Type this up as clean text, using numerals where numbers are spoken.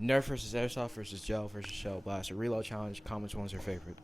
Nerf versus Airsoft versus Gel versus Shell Blast. A reload challenge. Comment which one's your favorite.